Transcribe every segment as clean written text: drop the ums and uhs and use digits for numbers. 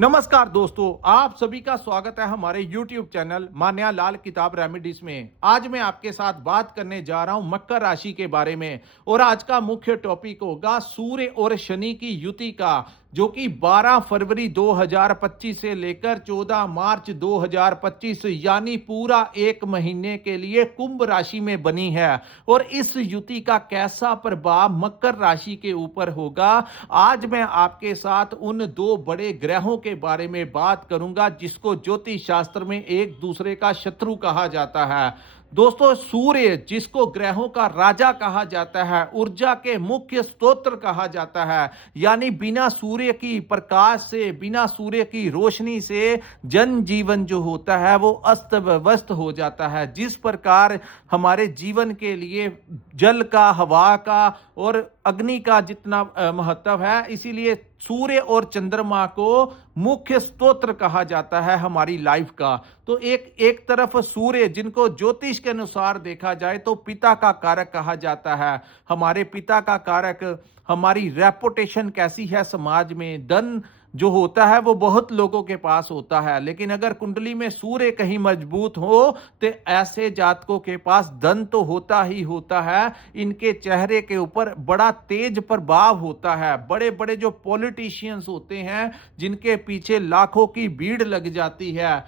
नमस्कार दोस्तों, आप सभी का स्वागत है हमारे YouTube चैनल मान्या लाल किताब रेमेडीज में। आज मैं आपके साथ बात करने जा रहा हूं मकर राशि के बारे में और आज का मुख्य टॉपिक होगा सूर्य और शनि की युति का, जो कि 12 फरवरी 2025 से लेकर 14 मार्च 2025 यानी पूरा एक महीने के लिए कुंभ राशि में बनी है। और इस युति का कैसा प्रभाव मकर राशि के ऊपर होगा, आज मैं आपके साथ उन दो बड़े ग्रहों के बारे में बात करूंगा जिसको ज्योतिष शास्त्र में एक दूसरे का शत्रु कहा जाता है। दोस्तों, सूर्य जिसको ग्रहों का राजा कहा जाता है, ऊर्जा के मुख्य स्रोत्र कहा जाता है, यानी बिना सूर्य की प्रकाश से, बिना सूर्य की रोशनी से जनजीवन जो होता है वो अस्त व्यस्त हो जाता है। जिस प्रकार हमारे जीवन के लिए जल का, हवा का और अग्नि का जितना महत्व है, इसीलिए सूर्य और चंद्रमा को मुख्य स्तोत्र कहा जाता है हमारी लाइफ का। तो एक तरफ सूर्य, जिनको ज्योतिष के अनुसार देखा जाए तो पिता का कारक कहा जाता है। हमारे पिता का कारक, हमारी रेपुटेशन कैसी है समाज में, धन जो होता है वो बहुत लोगों के पास होता है, लेकिन अगर कुंडली में सूर्य कहीं मजबूत हो तो ऐसे जातकों के पास धन तो होता ही होता है, इनके चेहरे के ऊपर बड़ा तेज प्रभाव होता है। बड़े बड़े जो पॉलिटिशियंस होते हैं, जिनके पीछे लाखों की भीड़ लग जाती है,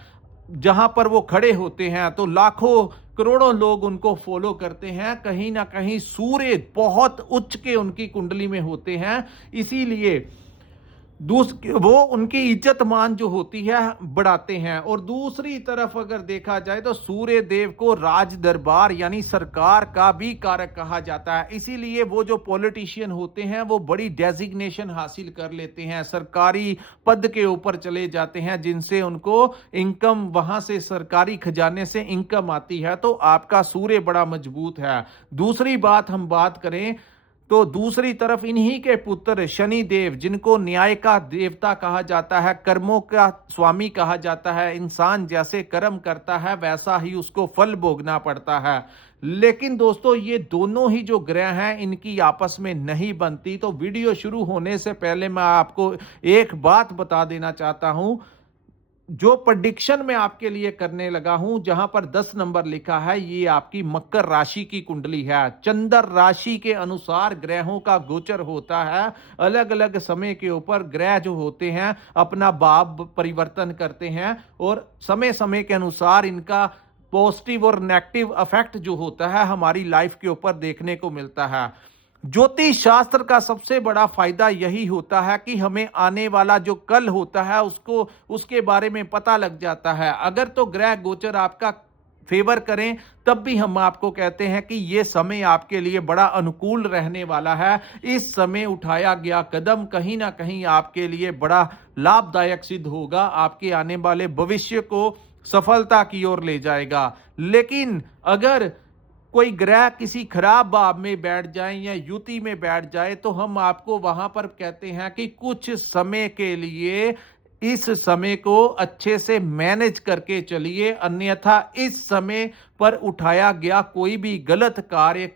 जहां पर वो खड़े होते हैं तो लाखों करोड़ों लोग उनको फॉलो करते हैं, कहीं ना कहीं सूर्य बहुत उच्च के उनकी कुंडली में होते हैं। इसीलिए वो उनकी इज्जत मान जो होती है बढ़ाते हैं। और दूसरी तरफ अगर देखा जाए तो सूर्य देव को राज दरबार यानी सरकार का भी कारक कहा जाता है। इसीलिए वो जो पॉलिटिशियन होते हैं वो बड़ी डेजिग्नेशन हासिल कर लेते हैं, सरकारी पद के ऊपर चले जाते हैं, जिनसे उनको इनकम, वहां से सरकारी खजाने से इनकम आती है। तो आपका सूर्य बड़ा मजबूत है। दूसरी बात हम बात करें तो दूसरी तरफ इन्हीं के पुत्र शनि देव, जिनको न्याय का देवता कहा जाता है, कर्मों का स्वामी कहा जाता है, इंसान जैसे कर्म करता है वैसा ही उसको फल भोगना पड़ता है। लेकिन दोस्तों, ये दोनों ही जो ग्रह हैं इनकी आपस में नहीं बनती। तो वीडियो शुरू होने से पहले मैं आपको एक बात बता देना चाहता हूं। जो प्रेडिक्शन मैं आपके लिए करने लगा हूं, जहां पर 10 नंबर लिखा है, ये आपकी मकर राशि की कुंडली है। चंद्र राशि के अनुसार ग्रहों का गोचर होता है। अलग अलग समय के ऊपर ग्रह जो होते हैं अपना भाव परिवर्तन करते हैं और समय समय के अनुसार इनका पॉजिटिव और नेगेटिव इफेक्ट जो होता है हमारी लाइफ के ऊपर देखने को मिलता है। ज्योतिष शास्त्र का सबसे बड़ा फायदा यही होता है कि हमें आने वाला जो कल होता है उसको, उसके बारे में पता लग जाता है। अगर तो ग्रह गोचर आपका फेवर करें तब भी हम आपको कहते हैं कि यह समय आपके लिए बड़ा अनुकूल रहने वाला है। इस समय उठाया गया कदम कहीं ना कहीं आपके लिए बड़ा लाभदायक सिद्ध होगा, आपके आने वाले भविष्य को सफलता की ओर ले जाएगा। लेकिन अगर कोई ग्रह किसी खराब भाव में बैठ जाए या युति में बैठ जाए तो हम आपको वहां पर कहते हैं कि कुछ समय के लिए इस समय को अच्छे से मैनेज करके चलिए, अन्यथा इस समय पर उठाया गया कोई भी गलत कार्य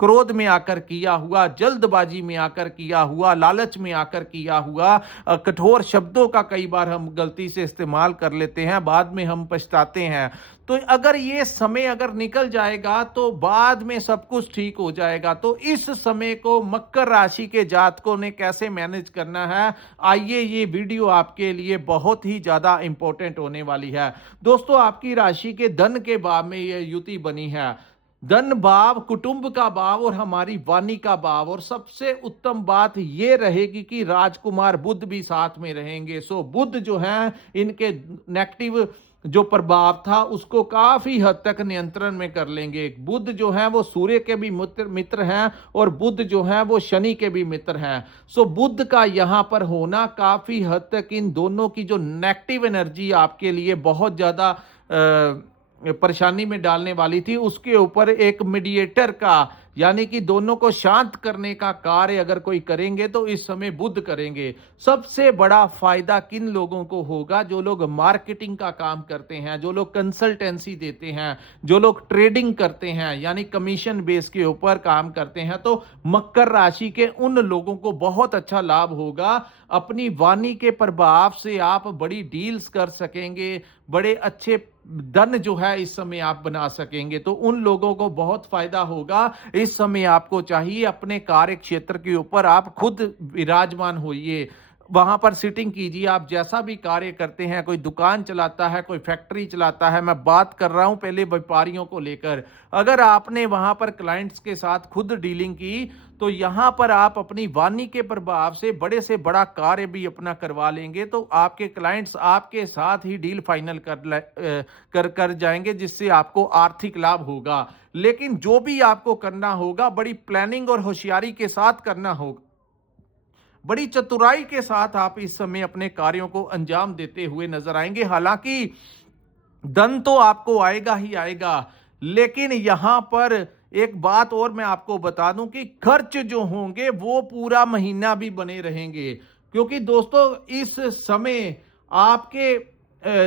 क्रोध में आकर किया हुआ, जल्दबाजी में आकर किया हुआ, लालच में आकर किया हुआ, कठोर शब्दों का कई बार हम गलती से इस्तेमाल कर लेते हैं, बाद में हम पछताते हैं। तो अगर ये समय अगर निकल जाएगा तो बाद में सब कुछ ठीक हो जाएगा। तो इस समय को मकर राशि के जातकों ने कैसे मैनेज करना है, आइए ये वीडियो आपके लिए बहुत ही ज्यादा इंपॉर्टेंट होने वाली है। दोस्तों, आपकी राशि के धन के भाव में यह युति बनी है। धन भाव, कुटुंब का भाव और हमारी वाणी का भाव, और सबसे उत्तम बात यह रहेगी कि राजकुमार बुध भी साथ में रहेंगे। सो बुध जो है, इनके नेगेटिव जो प्रभाव था उसको काफी हद तक नियंत्रण में कर लेंगे। बुध जो है वो सूर्य के भी मित्र हैं और बुध जो है वो शनि के भी मित्र हैं। सो बुध का यहां पर होना काफी हद तक इन दोनों की जो नेगेटिव एनर्जी आपके लिए बहुत ज्यादा परेशानी में डालने वाली थी, उसके ऊपर एक मीडिएटर का यानी कि दोनों को शांत करने का कार्य अगर कोई करेंगे तो इस समय बुध करेंगे। सबसे बड़ा फायदा किन लोगों को होगा? जो लोग मार्केटिंग का काम करते हैं, जो लोग कंसल्टेंसी देते हैं, जो लोग ट्रेडिंग करते हैं यानी कमीशन बेस के ऊपर काम करते हैं, तो मकर राशि के उन लोगों को बहुत अच्छा लाभ होगा। अपनी वाणी के प्रभाव से आप बड़ी डील्स कर सकेंगे, बड़े अच्छे धन जो है इस समय आप बना सकेंगे, तो उन लोगों को बहुत फायदा होगा। इस समय आपको चाहिए अपने कार्य क्षेत्र के ऊपर आप खुद विराजमान होइए, वहां पर सिटिंग कीजिए। आप जैसा भी कार्य करते हैं, कोई दुकान चलाता है, कोई फैक्ट्री चलाता है, मैं बात कर रहा हूं पहले व्यापारियों को लेकर, अगर आपने वहां पर क्लाइंट्स के साथ खुद डीलिंग की तो यहां पर आप अपनी वाणी के प्रभाव से बड़े से बड़ा कार्य भी अपना करवा लेंगे, तो आपके क्लाइंट्स आपके साथ ही डील फाइनल कर जाएंगे, जिससे आपको आर्थिक लाभ होगा। लेकिन जो भी आपको करना होगा बड़ी प्लानिंग और होशियारी के साथ करना होगा, बड़ी चतुराई के साथ आप इस समय अपने कार्यों को अंजाम देते हुए नजर आएंगे। हालांकि धन तो आपको आएगा ही आएगा, लेकिन यहां पर एक बात और मैं आपको बता दूं कि खर्च जो होंगे वो पूरा महीना भी बने रहेंगे, क्योंकि दोस्तों इस समय आपके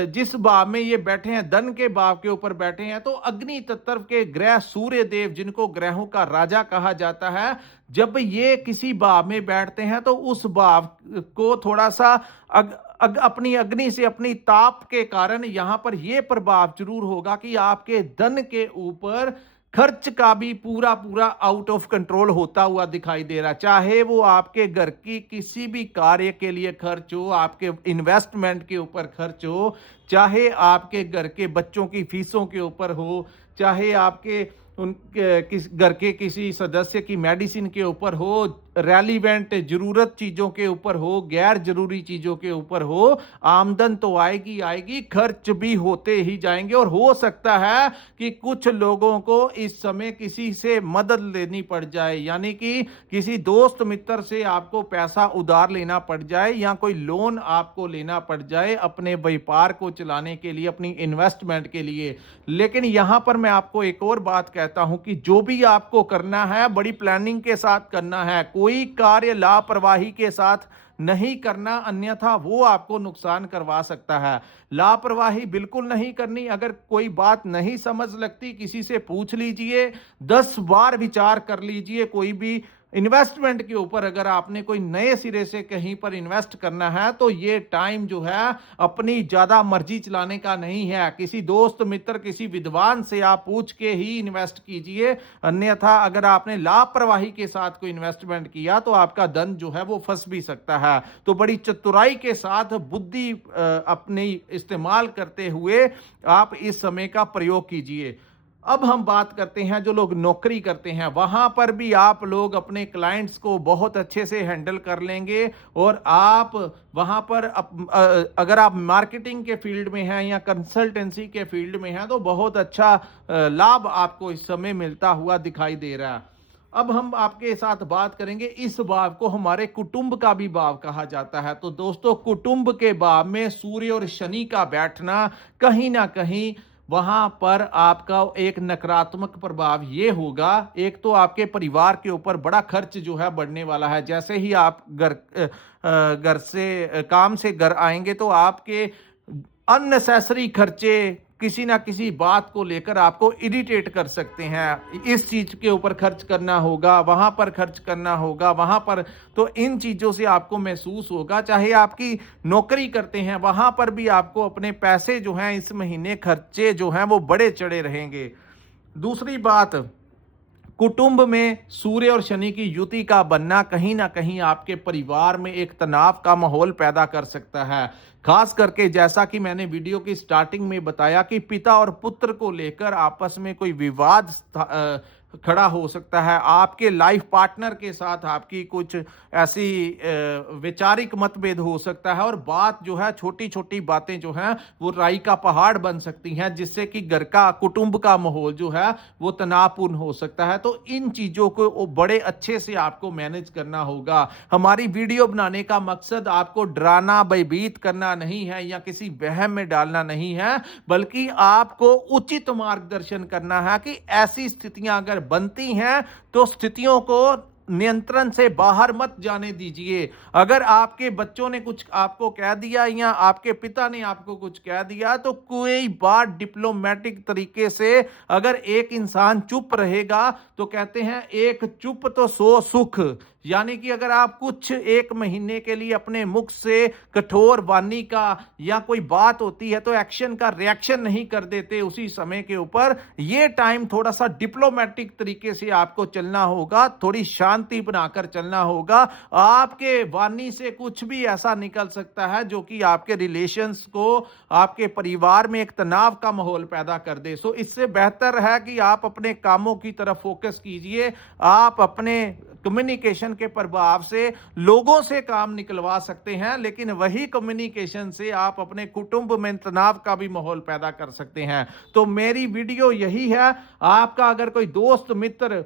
जिस भाव में ये बैठे हैं, धन के भाव के ऊपर बैठे हैं, तो अग्नि तत्व के ग्रह सूर्य देव, जिनको ग्रहों का राजा कहा जाता है, जब ये किसी भाव में बैठते हैं तो उस भाव को थोड़ा सा अपनी अग्नि से, अपनी ताप के कारण यहां पर यह प्रभाव जरूर होगा कि आपके धन के ऊपर खर्च का भी पूरा पूरा आउट ऑफ कंट्रोल होता हुआ दिखाई दे रहा, चाहे वो आपके घर की किसी भी कार्य के लिए खर्च हो, आपके इन्वेस्टमेंट के ऊपर खर्च हो, चाहे आपके घर के बच्चों की फीसों के ऊपर हो, चाहे आपके किस घर के किसी सदस्य की मेडिसिन के ऊपर हो, रेलिवेंट जरूरत चीजों के ऊपर हो, गैर जरूरी चीजों के ऊपर हो, आमदन तो आएगी आएगी, खर्च भी होते ही जाएंगे। और हो सकता है कि कुछ लोगों को इस समय किसी से मदद लेनी पड़ जाए, यानी कि किसी दोस्त मित्र से आपको पैसा उधार लेना पड़ जाए, या कोई लोन आपको लेना पड़ जाए अपने व्यापार को चलाने के लिए, अपनी इन्वेस्टमेंट के लिए। लेकिन यहां पर मैं आपको एक और बात कहता हूं कि जो भी आपको करना है बड़ी प्लानिंग के साथ करना है, कोई कार्य लापरवाही के साथ नहीं करना, अन्यथा वो आपको नुकसान करवा सकता है। लापरवाही बिल्कुल नहीं करनी। अगर कोई बात नहीं समझ लगती, किसी से पूछ लीजिए, 10 बार विचार कर लीजिए। कोई भी इन्वेस्टमेंट के ऊपर अगर आपने कोई नए सिरे से कहीं पर इन्वेस्ट करना है तो ये टाइम जो है अपनी ज्यादा मर्जी चलाने का नहीं है। किसी दोस्त मित्र, किसी विद्वान से आप पूछ के ही इन्वेस्ट कीजिए, अन्यथा अगर आपने लापरवाही के साथ कोई इन्वेस्टमेंट किया तो आपका धन जो है वो फंस भी सकता है। तो बड़ी चतुराई के साथ बुद्धि अपनी इस्तेमाल करते हुए आप इस समय का प्रयोग कीजिए। अब हम बात करते हैं जो लोग नौकरी करते हैं, वहां पर भी आप लोग अपने क्लाइंट्स को बहुत अच्छे से हैंडल कर लेंगे। और आप वहां पर अगर आप मार्केटिंग के फील्ड में हैं या कंसल्टेंसी के फील्ड में हैं तो बहुत अच्छा लाभ आपको इस समय मिलता हुआ दिखाई दे रहा है। अब हम आपके साथ बात करेंगे, इस भाव को हमारे कुटुंब का भी भाव कहा जाता है। तो दोस्तों, कुटुंब के भाव में सूर्य और शनि का बैठना कहीं ना कहीं वहां पर आपका एक नकारात्मक प्रभाव ये होगा। एक तो आपके परिवार के ऊपर बड़ा खर्च जो है बढ़ने वाला है। जैसे ही आप घर से काम से घर आएंगे तो आपके अननेसेसरी खर्चे किसी ना किसी बात को लेकर आपको इरिटेट कर सकते हैं। इस चीज के ऊपर खर्च करना होगा, वहां पर खर्च करना होगा, वहां पर, तो इन चीजों से आपको महसूस होगा। चाहे आपकी नौकरी करते हैं वहां पर भी आपको अपने पैसे जो हैं इस महीने खर्चे जो हैं वो बड़े चढ़े रहेंगे। दूसरी बात, कुटुंब में सूर्य और शनि की युति का बनना कहीं ना कहीं आपके परिवार में एक तनाव का माहौल पैदा कर सकता है। खास करके जैसा कि मैंने वीडियो की स्टार्टिंग में बताया कि पिता और पुत्र को लेकर आपस में कोई विवाद खड़ा हो सकता है। आपके लाइफ पार्टनर के साथ आपकी कुछ ऐसी वैचारिक मतभेद हो सकता है और बात जो है, छोटी छोटी बातें जो हैं वो राई का पहाड़ बन सकती हैं, जिससे कि घर का, कुटुंब का माहौल जो है वो तनावपूर्ण हो सकता है। तो इन चीजों को बड़े अच्छे से आपको मैनेज करना होगा। हमारी वीडियो बनाने का मकसद आपको डराना, भयभीत करना नहीं है या किसी वहम में डालना नहीं है, बल्कि आपको उचित मार्गदर्शन करना है कि ऐसी स्थितियां अगर अगर बनती हैं तो स्थितियों को नियंत्रण से बाहर मत जाने दीजिए। अगर आपके बच्चों ने कुछ आपको कह दिया या आपके पिता ने आपको कुछ कह दिया, तो कोई बात डिप्लोमेटिक तरीके से अगर एक इंसान चुप रहेगा तो कहते हैं एक चुप तो सौ सुख। यानी कि अगर आप कुछ एक महीने के लिए अपने मुख से कठोर वाणी का या कोई बात होती है तो एक्शन का रिएक्शन नहीं कर देते उसी समय के ऊपर, ये टाइम थोड़ा सा डिप्लोमेटिक तरीके से आपको चलना होगा, थोड़ी शांति बनाकर चलना होगा। आपके वाणी से कुछ भी ऐसा निकल सकता है जो कि आपके रिलेशंस को, आपके परिवार में एक तनाव का माहौल पैदा कर दे। सो इससे बेहतर है कि आप अपने कामों की तरफ फोकस कीजिए। आप अपने कम्युनिकेशन के प्रभाव से लोगों से काम निकलवा सकते हैं, लेकिन वही कम्युनिकेशन से आप अपने कुटुंब में तनाव का भी माहौल पैदा कर सकते हैं। तो मेरी वीडियो यही है, आपका अगर कोई दोस्त मित्र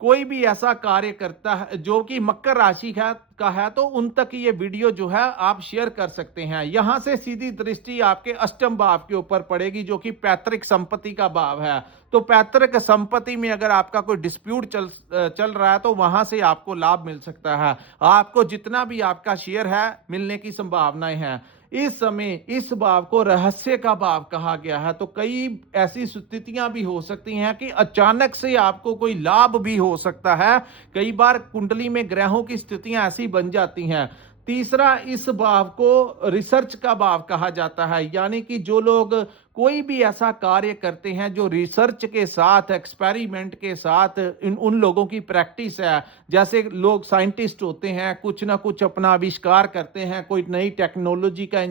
कोई भी ऐसा कार्य करता है जो कि मकर राशि का है तो उन तक ये वीडियो जो है आप शेयर कर सकते हैं। यहां से सीधी दृष्टि आपके अष्टम भाव के ऊपर पड़ेगी जो कि पैतृक संपत्ति का भाव है। तो पैतृक संपत्ति में अगर आपका कोई डिस्प्यूट चल रहा है तो वहां से आपको लाभ मिल सकता है। आपको जितना भी आपका शेयर है मिलने की संभावनाएं हैं। इस समय इस भाव को रहस्य का भाव कहा गया है। तो कई ऐसी स्थितियां भी हो सकती हैं कि अचानक से आपको कोई लाभ भी हो सकता है। कई बार कुंडली में ग्रहों की स्थितियां ऐसी बन जाती हैं। तीसरा, इस भाव को रिसर्च का भाव कहा जाता है, यानी कि जो लोग कोई भी ऐसा कार्य करते हैं जो रिसर्च के साथ, एक्सपेरिमेंट के साथ उन लोगों की प्रैक्टिस है। जैसे लोग साइंटिस्ट होते हैं, कुछ ना कुछ अपना आविष्कार करते हैं, कोई नई टेक्नोलॉजी का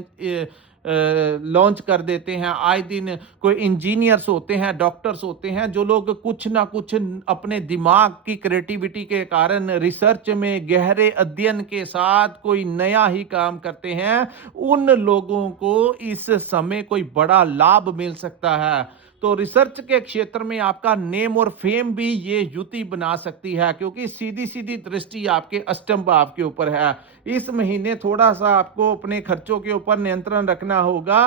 लॉन्च कर देते हैं। आए दिन कोई इंजीनियर्स होते हैं, डॉक्टर्स होते हैं, जो लोग कुछ ना कुछ अपने दिमाग की क्रिएटिविटी के कारण रिसर्च में गहरे अध्ययन के साथ कोई नया ही काम करते हैं। उन लोगों को इस समय कोई बड़ा लाभ मिल सकता है। तो रिसर्च के क्षेत्र में आपका नेम और फेम भी ये युति बना सकती है, क्योंकि सीधी सीधी दृष्टि आपके अष्टम भाव के ऊपर है। इस महीने थोड़ा सा आपको अपने खर्चों के ऊपर नियंत्रण रखना होगा,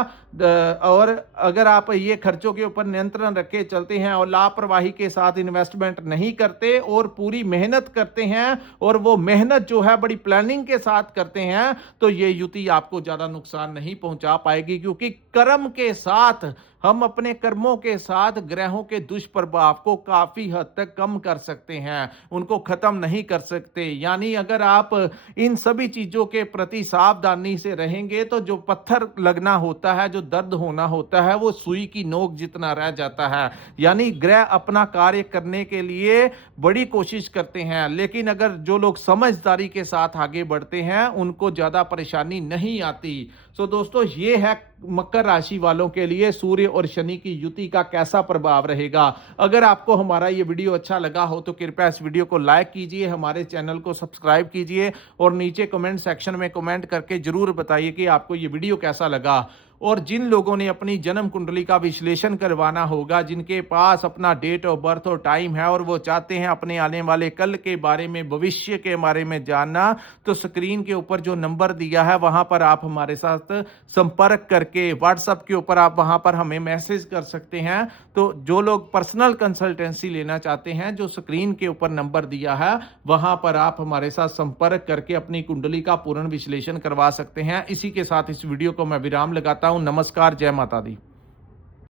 और अगर आप ये खर्चों के ऊपर नियंत्रण रख के चलते हैं और लापरवाही के साथ इन्वेस्टमेंट नहीं करते और पूरी मेहनत करते हैं, और वो मेहनत जो है बड़ी प्लानिंग के साथ करते हैं, तो ये युति आपको ज्यादा नुकसान नहीं पहुंचा पाएगी। क्योंकि कर्म के साथ, हम अपने कर्मों के साथ ग्रहों के दुष्प्रभाव को काफी हद तक कम कर सकते हैं, उनको खत्म नहीं कर सकते। यानी अगर आप इन सभी चीजों के प्रति सावधानी से रहेंगे तो जो पत्थर लगना होता है, जो दर्द होना होता है, वो सुई की नोक जितना रह जाता है। यानी ग्रह अपना कार्य करने के लिए बड़ी कोशिश करते हैं, लेकिन अगर जो लोग समझदारी के साथ आगे बढ़ते हैं उनको ज्यादा परेशानी नहीं आती। सो दोस्तों, ये है मकर राशि वालों के लिए सूर्य और शनि की युति का कैसा प्रभाव रहेगा। अगर आपको हमारा ये वीडियो अच्छा लगा हो तो कृपया इस वीडियो को लाइक कीजिए, हमारे चैनल को सब्सक्राइब कीजिए, और नीचे कमेंट सेक्शन में कमेंट करके जरूर बताइए कि आपको ये वीडियो कैसा लगा। और जिन लोगों ने अपनी जन्म कुंडली का विश्लेषण करवाना होगा, जिनके पास अपना डेट ऑफ बर्थ और टाइम है और वो चाहते हैं अपने आने वाले कल के बारे में, भविष्य के बारे में जानना, तो स्क्रीन के ऊपर जो नंबर दिया है वहां पर आप हमारे साथ संपर्क करके, व्हाट्सएप के ऊपर आप वहां पर हमें मैसेज कर सकते हैं। तो जो लोग पर्सनल कंसल्टेंसी लेना चाहते हैं, जो स्क्रीन के ऊपर नंबर दिया है वहां पर आप हमारे साथ संपर्क करके अपनी कुंडली का पूर्ण विश्लेषण करवा सकते हैं। इसी के साथ इस वीडियो को मैं विराम लगाता हूं। नमस्कार, जय माता दी।